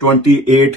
28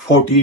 40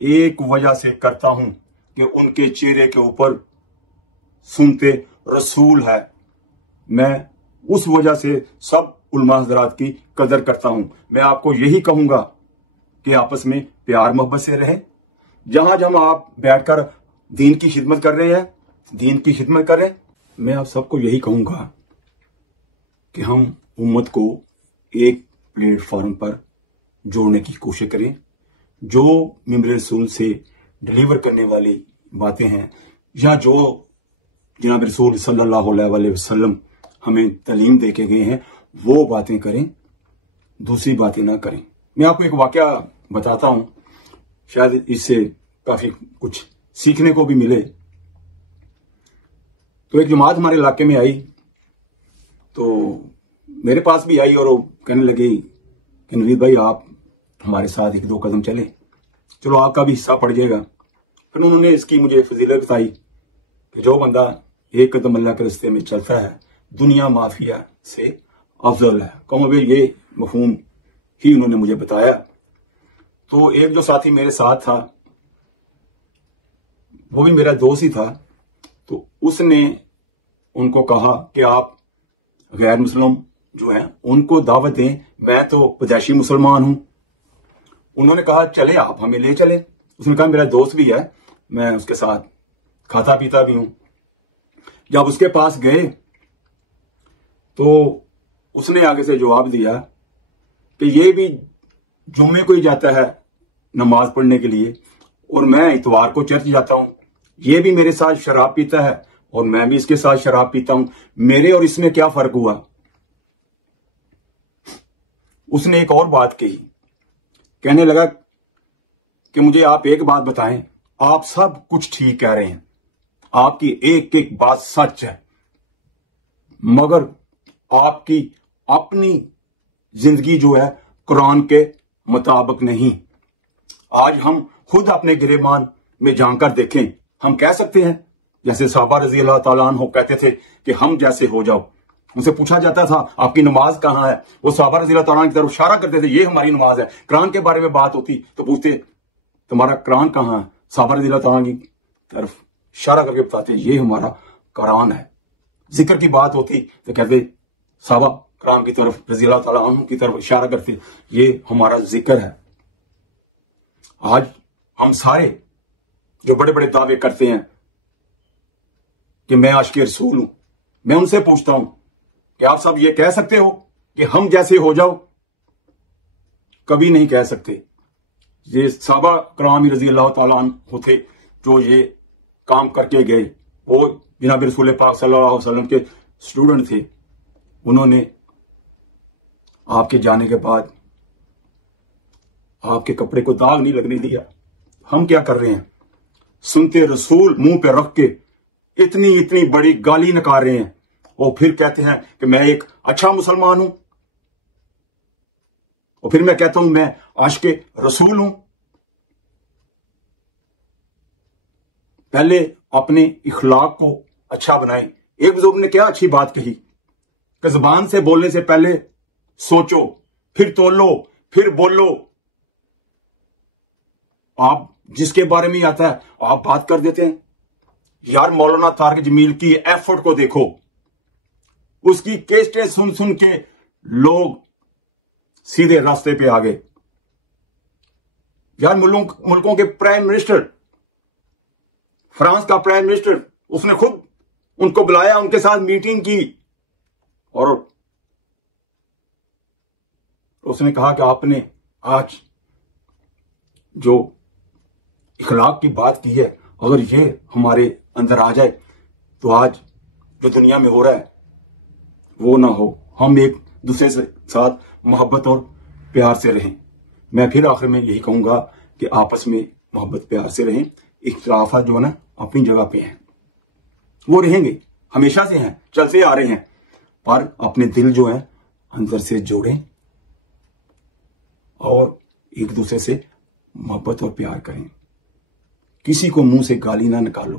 ایک وجہ سے کرتا ہوں کہ ان کے چہرے کے اوپر سنتے رسول ہے. میں اس وجہ سے سب علماء حضرات کی قدر کرتا ہوں. میں آپ کو یہی کہوں گا کہ آپس میں پیار محبت سے رہیں. جہاں جہاں آپ بیٹھ کر دین کی خدمت کر رہے ہیں، دین کی خدمت کریں. میں آپ سب کو یہی کہوں گا کہ ہم امت کو ایک پلیٹ فارم پر جوڑنے کی کوشش کریں. جو ممبر رسول سے ڈلیور کرنے والی باتیں ہیں یا جو جناب رسول صلی اللہ علیہ وسلم ہمیں تعلیم دے کے گئے ہیں وہ باتیں کریں، دوسری باتیں نہ کریں. میں آپ کو ایک واقعہ بتاتا ہوں، شاید اس سے کافی کچھ سیکھنے کو بھی ملے. تو ایک جماعت ہمارے علاقے میں آئی، تو میرے پاس بھی آئی اور وہ کہنے لگی کہ نوید بھائی آپ ہمارے ساتھ ایک دو قدم چلیں، چلو آپ کا بھی حصہ پڑ جائے گا. پھر انہوں نے اس کی مجھے فضیلت بتائی کہ جو بندہ ایک قدم اللہ کے راستے میں چلتا ہے دنیا مافیا سے افضل ہے. کہوں بھائی یہ مفہوم ہی انہوں نے مجھے بتایا. تو ایک جو ساتھی میرے ساتھ تھا وہ بھی میرا دوست ہی تھا، تو اس نے ان کو کہا کہ آپ غیر مسلم جو ہیں ان کو دعوت دیں، میں تو پیدائشی مسلمان ہوں. انہوں نے کہا چلے آپ ہمیں لے چلے. اس نے کہا میرا دوست بھی ہے، میں اس کے ساتھ کھاتا پیتا بھی ہوں. جب اس کے پاس گئے تو اس نے آگے سے جواب دیا کہ یہ بھی جمعے کو ہی جاتا ہے نماز پڑھنے کے لیے اور میں اتوار کو چرچ جاتا ہوں. یہ بھی میرے ساتھ شراب پیتا ہے اور میں بھی اس کے ساتھ شراب پیتا ہوں، میرے اور اس میں کیا فرق ہوا؟ اس نے ایک اور بات کہی، کہنے لگا کہ مجھے آپ ایک بات بتائیں، آپ سب کچھ ٹھیک کہہ رہے ہیں، آپ کی ایک ایک بات سچ ہے، مگر آپ کی اپنی زندگی جو ہے قرآن کے مطابق نہیں. آج ہم خود اپنے گریبان میں جان کر دیکھیں، ہم کہہ سکتے ہیں جیسے صحابہ رضی اللہ تعالیٰ عنہ کہتے تھے کہ ہم جیسے ہو جاؤ. ان سے پوچھا جاتا تھا آپ کی نماز کہاں ہے، وہ صحابہ رضی اللہ تعالیٰ عنہ کی طرف اشارہ کرتے تھے یہ ہماری نماز ہے. قرآن کے بارے میں بات ہوتی تو پوچھتے تمہارا قرآن کہاں ہے، صحابہ رضی اللہ تعالیٰ عنہ کی طرف اشارہ کر کے بتاتے یہ ہمارا قرآن ہے. ذکر کی بات ہوتی تو کہتے صحابہ کرام کی طرف رضی اللہ تعالیٰ عنہ کی طرف اشارہ کرتے یہ ہمارا ذکر ہے. آج ہم سارے جو بڑے بڑے دعوے کرتے ہیں کہ میں عاشق رسول ہوں، میں ان سے پوچھتا ہوں کہ آپ سب یہ کہہ سکتے ہو کہ ہم جیسے ہو جاؤ؟ کبھی نہیں کہہ سکتے. یہ صحابہ کرام رضی اللہ تعالیٰ عنہ تھے جو یہ کام کر کے گئے، وہ جناب رسول پاک صلی اللہ علیہ وسلم کے سٹوڈنٹ تھے. انہوں نے آپ کے جانے کے بعد آپ کے کپڑے کو داغ نہیں لگنے دیا. ہم کیا کر رہے ہیں؟ سنتے رسول منہ پہ رکھ کے اتنی بڑی گالی نکال رہے ہیں اور پھر کہتے ہیں کہ میں ایک اچھا مسلمان ہوں، اور پھر میں کہتا ہوں میں عاشق رسول ہوں. پہلے اپنے اخلاق کو اچھا بنائیں. ایک بزرگ نے کیا اچھی بات کہی کہ زبان سے بولنے سے پہلے سوچو، پھر تولو، پھر بولو. آپ جس کے بارے میں آتا ہے آپ بات کر دیتے ہیں. یار مولانا طارق جمیل کی ایفرٹ کو دیکھو، اس کی کیسٹیں سن سن کے لوگ سیدھے راستے پہ آ گئے. یار ملکوں کے پرائم منسٹر، فرانس کا پرائم منسٹر، اس نے خود ان کو بلایا، ان کے ساتھ میٹنگ کی اور اس نے کہا کہ آپ نے آج جو اخلاق کی بات کی ہے اگر یہ ہمارے اندر آ جائے تو آج جو دنیا میں ہو رہا ہے وہ نہ ہو. ہم ایک دوسرے سے ساتھ محبت اور پیار سے رہیں. میں پھر آخر میں یہی کہوں گا کہ آپس میں محبت پیار سے رہیں. اختلافات جو ہے نا اپنی جگہ پہ ہیں، وہ رہیں گے، ہمیشہ سے ہیں، چلتے آ رہے ہیں، پر اپنے دل جو ہیں اندر سے جوڑیں اور ایک دوسرے سے محبت اور پیار کریں. کسی کو منہ سے گالی نہ نکالو.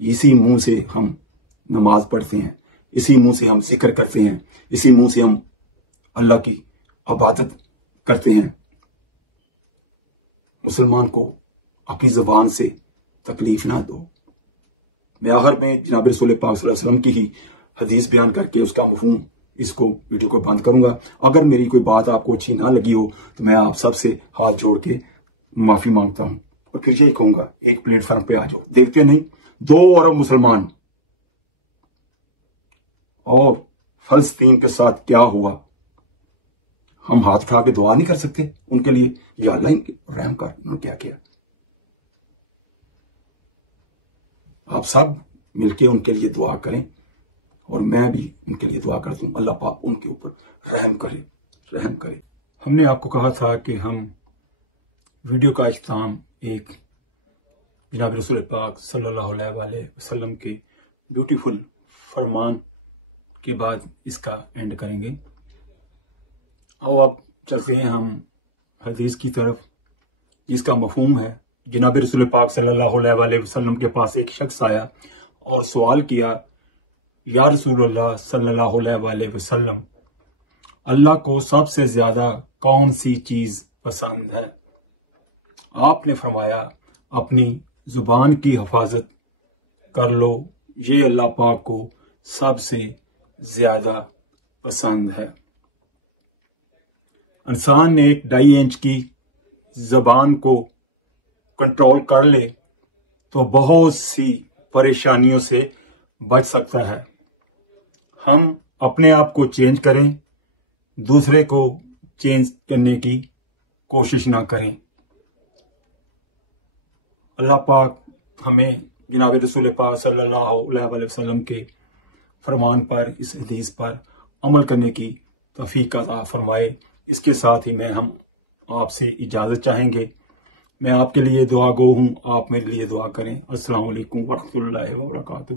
اسی منہ سے ہم نماز پڑھتے ہیں، اسی منہ سے ہم ذکر کرتے ہیں، اسی منہ سے ہم اللہ کی عبادت کرتے ہیں. مسلمان کو اپنی زبان سے تکلیف نہ دو۔ میں آخر میں جناب رسول پاک صلی اللہ علیہ وسلم کی ہی حدیث بیان کر کے اس کا مفہوم اس کو ویڈیو کو بند کروں گا۔ اگر میری کوئی بات آپ کو اچھی نہ لگی ہو تو میں آپ سب سے ہاتھ جوڑ کے معافی مانگتا ہوں، اور پھر یہی کہوں گا ایک پلیٹ فارم پہ آ جاؤ۔ دیکھتے نہیں 2 ارب مسلمان اور فلسطین کے ساتھ کیا ہوا، ہم ہاتھ اٹھا کے دعا نہیں کر سکتے ان کے لیے؟ یا اللہ ان کے رحم کر، انہوں نے کیا کیا؟ آپ سب مل کے ان کے لیے دعا کریں، اور میں بھی ان کے لیے دعا کرتا ہوں اللہ پاک ان کے اوپر رحم کرے، رحم کرے۔ ہم نے آپ کو کہا تھا کہ ہم ویڈیو کا اختتام ایک جناب رسول پاک صلی اللہ علیہ وآلہ وسلم کے بیوٹیفل فرمان کے بعد اس کا اینڈ کریں گے۔ اور اب چلتے ہیں ہم حدیث کی طرف، جس کا مفہوم ہے جناب رسول پاک صلی اللہ علیہ وآلہ وسلم کے پاس ایک شخص آیا اور سوال کیا، یا رسول اللہ صلی اللہ علیہ وآلہ وسلم، اللہ کو سب سے زیادہ کون سی چیز پسند ہے؟ آپ نے فرمایا، اپنی زبان کی حفاظت کر لو، یہ اللہ پاک کو سب سے زیادہ پسند ہے۔ انسان نے ایک 2.5 انچ کی زبان کو کنٹرول کر لے تو بہت سی پریشانیوں سے بچ سکتا ہے۔ ہم اپنے آپ کو چینج کریں، دوسرے کو چینج کرنے کی کوشش نہ کریں۔ اللہ پاک ہمیں جناب رسول پاک صلی اللہ علیہ وآلہ وسلم کے فرمان پر، اس حدیث پر عمل کرنے کی توفیق عطا فرمائے۔ اس کے ساتھ ہی ہم آپ سے اجازت چاہیں گے۔ میں آپ کے لیے دعا گو ہوں، آپ میرے لیے دعا کریں۔ السلام علیکم ورحمۃ اللہ وبرکاتہ۔